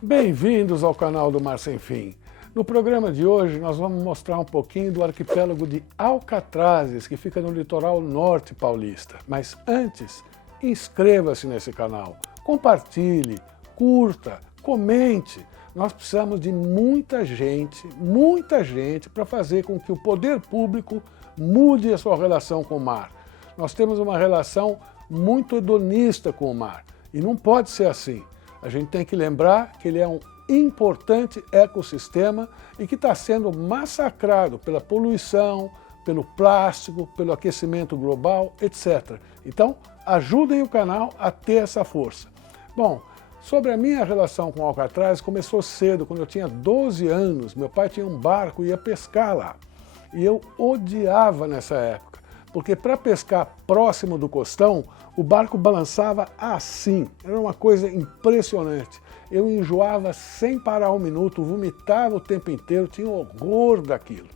Bem-vindos ao canal do Mar Sem Fim. No programa de hoje nós vamos mostrar um pouquinho do arquipélago de Alcatrazes, que fica no litoral norte paulista. Mas antes, inscreva-se nesse canal, compartilhe, curta, comente. Nós precisamos de muita gente para fazer com que o poder público mude a sua relação com o mar. Nós temos uma relação muito hedonista com o mar e não pode ser assim. A gente tem que lembrar que ele é um importante ecossistema e que está sendo massacrado pela poluição, pelo plástico, pelo aquecimento global, etc. Então, ajudem o canal a ter essa força. Bom, sobre a minha relação com Alcatraz, começou cedo, quando eu tinha 12 anos. Meu pai tinha um barco e ia pescar lá. E eu odiava nessa época, porque para pescar próximo do costão, o barco balançava assim, era uma coisa impressionante. Eu enjoava sem parar um minuto, vomitava o tempo inteiro, tinha horror daquilo.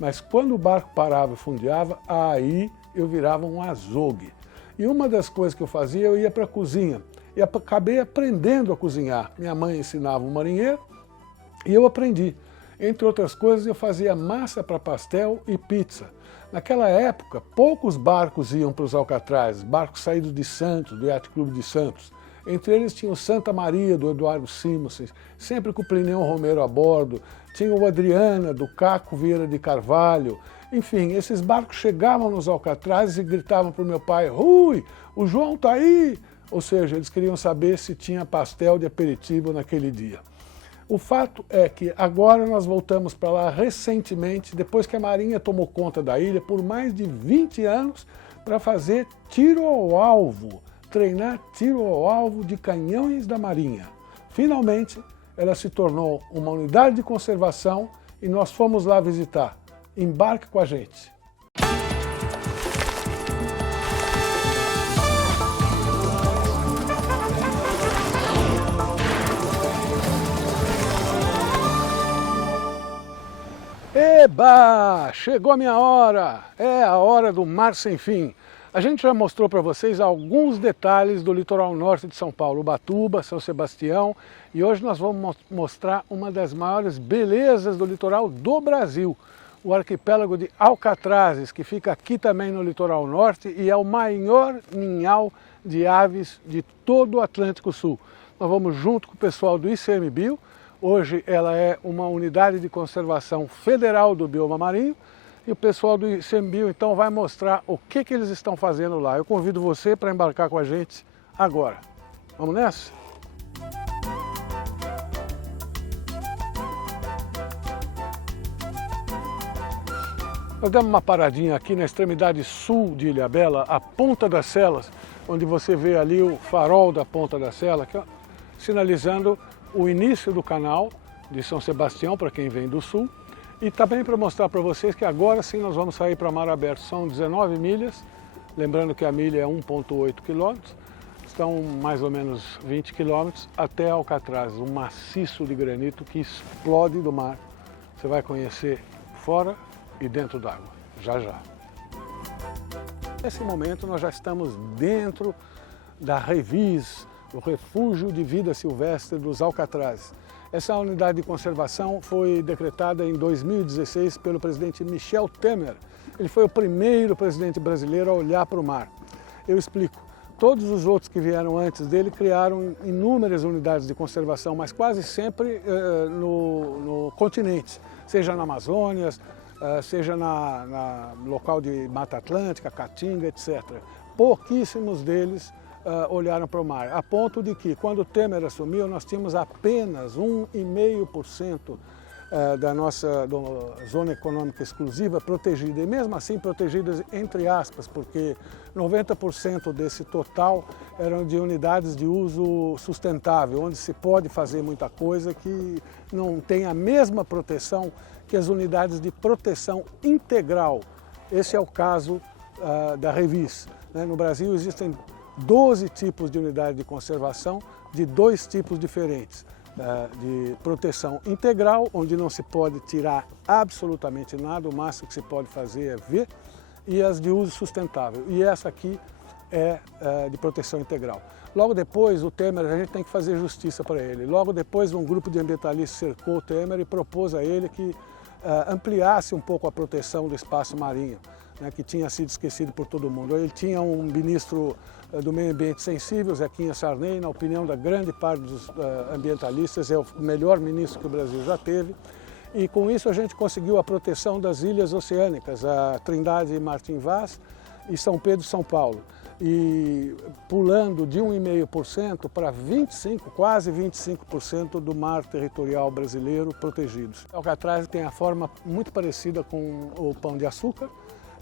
Mas quando o barco parava e fundeava, aí eu virava um azogue. E uma das coisas que eu fazia, eu ia para a cozinha. E acabei aprendendo a cozinhar. Minha mãe ensinava um marinheiro e eu aprendi. Entre outras coisas, eu fazia massa para pastel e pizza. Naquela época, poucos barcos iam para os Alcatrazes, barcos saídos de Santos, do Yacht Clube de Santos. Entre eles tinha o Santa Maria, do Eduardo Simonsen, sempre com o Plineu Romero a bordo. Tinha o Adriana, do Caco Vieira de Carvalho. Enfim, esses barcos chegavam nos Alcatrazes e gritavam para o meu pai: "Rui, o João está aí!" Ou seja, eles queriam saber se tinha pastel de aperitivo naquele dia. O fato é que agora nós voltamos para lá recentemente, depois que a Marinha tomou conta da ilha por mais de 20 anos, para fazer tiro ao alvo, treinar tiro ao alvo de canhões da Marinha. Finalmente, ela se tornou uma unidade de conservação e nós fomos lá visitar. Embarque com a gente. Eba! Chegou a minha hora! É a hora do Mar Sem Fim. A gente já mostrou para vocês alguns detalhes do litoral norte de São Paulo, Ubatuba, São Sebastião, e hoje nós vamos mostrar uma das maiores belezas do litoral do Brasil, o arquipélago de Alcatrazes, que fica aqui também no litoral norte e é o maior ninhal de aves de todo o Atlântico Sul. Nós vamos junto com o pessoal do ICMBio. Hoje ela é uma unidade de conservação federal do bioma marinho e o pessoal do ICMBio então vai mostrar o que eles estão fazendo lá. Eu convido você para embarcar com a gente agora. Vamos nessa? Nós demos uma paradinha aqui na extremidade sul de Ilhabela, a Ponta das Celas, onde você vê ali o farol da Ponta da Cela, que é sinalizando o início do canal de São Sebastião, para quem vem do sul, e também para mostrar para vocês que agora sim nós vamos sair para mar aberto. São 19 milhas, lembrando que a milha é 1,8 quilômetros, estão mais ou menos 20 quilômetros até Alcatraz, um maciço de granito que explode do mar. Você vai conhecer fora e dentro d'água, já já. Nesse momento nós já estamos dentro da Revis, o Refúgio de Vida Silvestre dos Alcatrazes. Essa unidade de conservação foi decretada em 2016 pelo presidente Michel Temer. Ele foi o primeiro presidente brasileiro a olhar para o mar. Eu explico. Todos os outros que vieram antes dele criaram inúmeras unidades de conservação, mas quase sempre no continente, seja na Amazônia, seja no local de Mata Atlântica, Caatinga, etc. Pouquíssimos deles olharam para o mar, a ponto de que, quando o Temer assumiu, nós tínhamos apenas 1,5% da nossa zona econômica exclusiva protegida, e mesmo assim protegidas entre aspas, porque 90% desse total eram de unidades de uso sustentável, onde se pode fazer muita coisa que não tem a mesma proteção que as unidades de proteção integral. Esse é o caso da Revis. No Brasil existem 12 tipos de unidade de conservação de 2 tipos diferentes, de proteção integral, onde não se pode tirar absolutamente nada, o máximo que se pode fazer é ver, e as de uso sustentável. E essa aqui é de proteção integral. Logo depois, o Temer, a gente tem que fazer justiça para ele. Logo depois, um grupo de ambientalistas cercou o Temer e propôs a ele que ampliasse um pouco a proteção do espaço marinho, né, que tinha sido esquecido por todo mundo. Ele tinha um ministro do meio ambiente sensível, Zequinha Sarney, na opinião da grande parte dos ambientalistas, é o melhor ministro que o Brasil já teve. E com isso a gente conseguiu a proteção das ilhas oceânicas, a Trindade e Martim Vaz e São Pedro e São Paulo. E pulando de 1,5% para 25%, quase 25% do mar territorial brasileiro protegidos. Alcatraz tem a forma muito parecida com o Pão de Açúcar,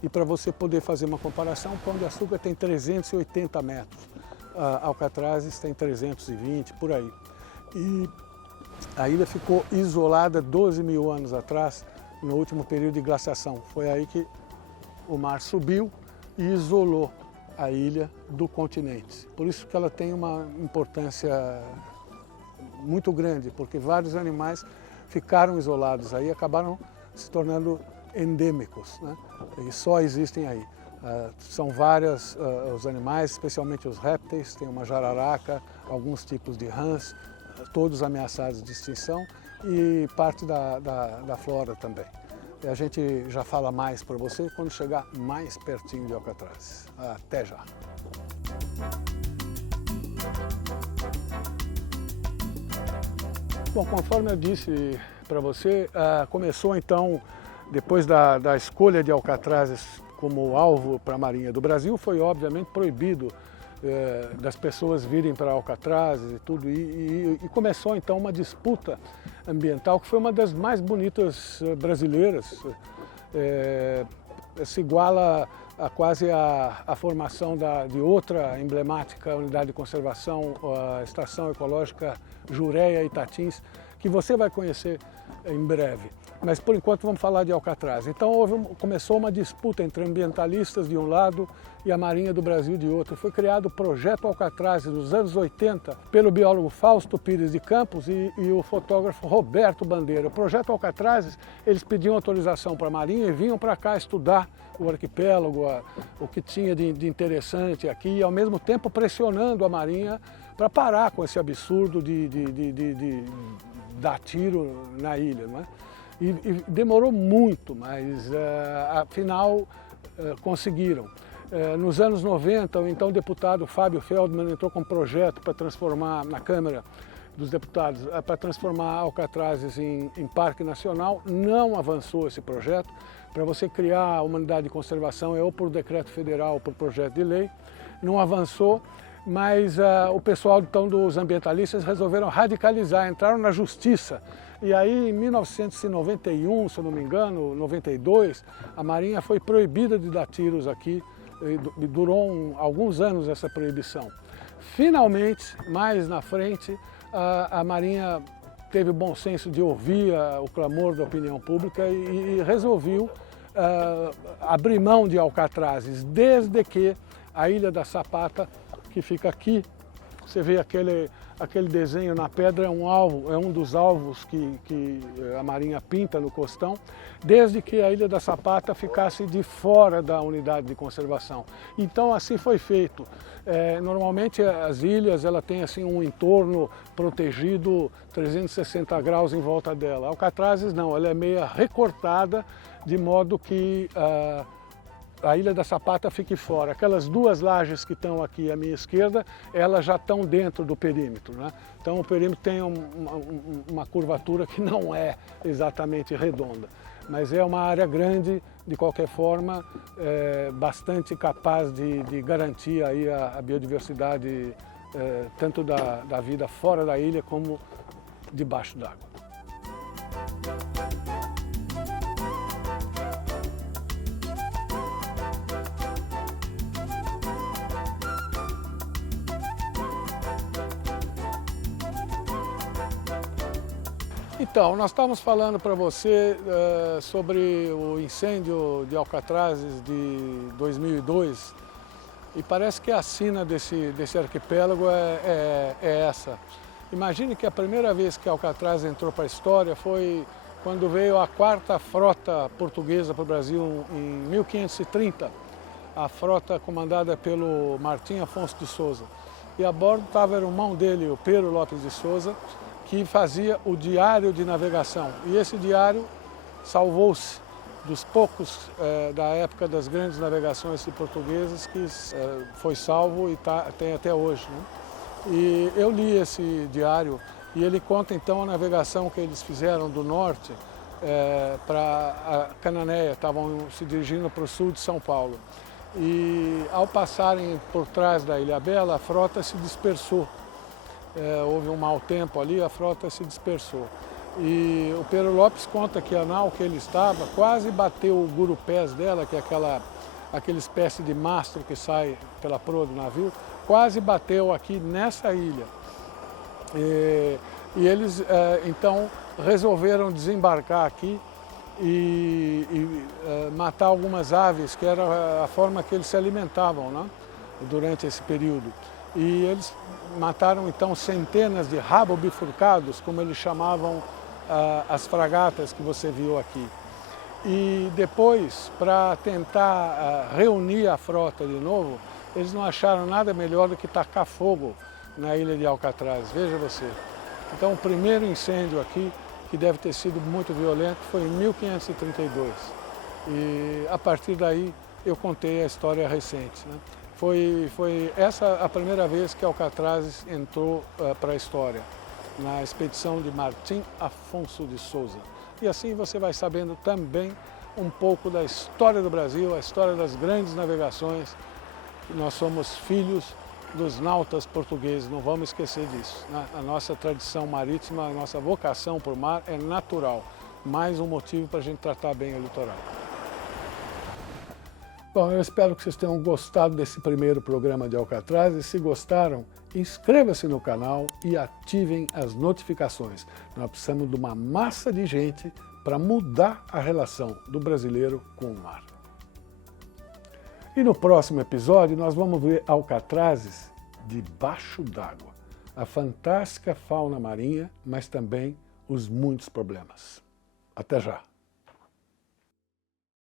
e para você poder fazer uma comparação, o Pão de Açúcar tem 380 metros, Alcatrazes tem 320, por aí. E a ilha ficou isolada 12 mil anos atrás, no último período de glaciação. Foi aí que o mar subiu e isolou a ilha do continente. Por isso que ela tem uma importância muito grande, porque vários animais ficaram isolados aí, acabaram se tornando endêmicos, né? E só existem aí. São vários os animais, especialmente os répteis, tem uma jararaca, alguns tipos de rãs, todos ameaçados de extinção, e parte da flora também. E a gente já fala mais para você quando chegar mais pertinho de Alcatraz. Até já! Bom, conforme eu disse para você, começou então, depois da escolha de Alcatrazes como alvo para a Marinha do Brasil, foi obviamente proibido das pessoas virem para Alcatrazes e tudo, e começou então uma disputa ambiental que foi uma das mais bonitas brasileiras, se iguala a quase a formação de outra emblemática unidade de conservação, a Estação Ecológica Jureia Itatins, que você vai conhecer em breve. Mas por enquanto vamos falar de Alcatraz. Então começou uma disputa entre ambientalistas de um lado e a Marinha do Brasil de outro. Foi criado o Projeto Alcatraz nos anos 80 pelo biólogo Fausto Pires de Campos e o fotógrafo Roberto Bandeira. O Projeto Alcatraz, eles pediam autorização para a Marinha e vinham para cá estudar o arquipélago, o que tinha de interessante aqui, e ao mesmo tempo pressionando a Marinha para parar com esse absurdo de dar tiro na ilha, não é? E demorou muito, mas afinal conseguiram. Nos anos 90, o então deputado Fábio Feldman entrou com um projeto para transformar, na Câmara dos Deputados, para transformar Alcatrazes em Parque Nacional. Não avançou esse projeto. Para você criar uma unidade de conservação é ou por decreto federal ou por projeto de lei. Não avançou, mas o pessoal então dos ambientalistas resolveram radicalizar, entraram na justiça. E aí, em 1991, se eu não me engano, 92, a Marinha foi proibida de dar tiros aqui, e durou alguns anos essa proibição. Finalmente, mais na frente, a Marinha teve o bom senso de ouvir o clamor da opinião pública e resolveu abrir mão de Alcatrazes, desde que a Ilha da Sapata, que fica aqui, você vê aquele desenho na pedra, é um dos alvos que a Marinha pinta no costão, desde que a Ilha da Sapata ficasse de fora da unidade de conservação. Então assim foi feito. Normalmente as ilhas têm assim, um entorno protegido 360 graus em volta dela. Alcatrazes não, ela é meio recortada, de modo que a Ilha da Sapata fique fora. Aquelas duas lajes que estão aqui à minha esquerda, elas já estão dentro do perímetro, né? Então o perímetro tem uma curvatura que não é exatamente redonda, mas é uma área grande, de qualquer forma, bastante capaz de garantir aí a biodiversidade, tanto da vida fora da ilha como debaixo d'água. Então, nós estávamos falando para você sobre o incêndio de Alcatrazes de 2002 e parece que a sina desse arquipélago é essa. Imagine que a primeira vez que Alcatraz entrou para a história foi quando veio a 4ª frota portuguesa para o Brasil em 1530, a frota comandada pelo Martim Afonso de Souza. e a bordo estava o irmão dele, o Pero Lopes de Souza, que fazia o diário de navegação. E esse diário salvou-se dos poucos da época das grandes navegações portuguesas, que foi salvo e tem até hoje, né? E eu li esse diário e ele conta então a navegação que eles fizeram do norte para a Cananéia, estavam se dirigindo para o sul de São Paulo. E ao passarem por trás da Ilhabela, a frota se dispersou. Houve um mau tempo ali, a frota se dispersou. E o Pero Lopes conta que a nau que ele estava quase bateu o gurupés dela, que é aquela espécie de mastro que sai pela proa do navio, quase bateu aqui nessa ilha. E eles então resolveram desembarcar aqui e matar algumas aves, que era a forma que eles se alimentavam, né, durante esse período. E eles mataram então centenas de rabo-bifurcados, como eles chamavam as fragatas que você viu aqui. E depois, para tentar reunir a frota de novo, eles não acharam nada melhor do que tacar fogo na ilha de Alcatraz, veja você. Então o primeiro incêndio aqui, que deve ter sido muito violento, foi em 1532. E a partir daí eu contei a história recente, né? Foi essa a primeira vez que Alcatraz entrou para a história, na expedição de Martim Afonso de Souza. E assim você vai sabendo também um pouco da história do Brasil, a história das grandes navegações. Nós somos filhos dos nautas portugueses, não vamos esquecer disso, né? A nossa tradição marítima, a nossa vocação por mar é natural. Mais um motivo para a gente tratar bem o litoral. Bom, eu espero que vocês tenham gostado desse primeiro programa de Alcatraz e se gostaram, inscreva-se no canal e ativem as notificações. Nós precisamos de uma massa de gente para mudar a relação do brasileiro com o mar. E no próximo episódio nós vamos ver alcatrazes debaixo d'água, a fantástica fauna marinha, mas também os muitos problemas. Até já!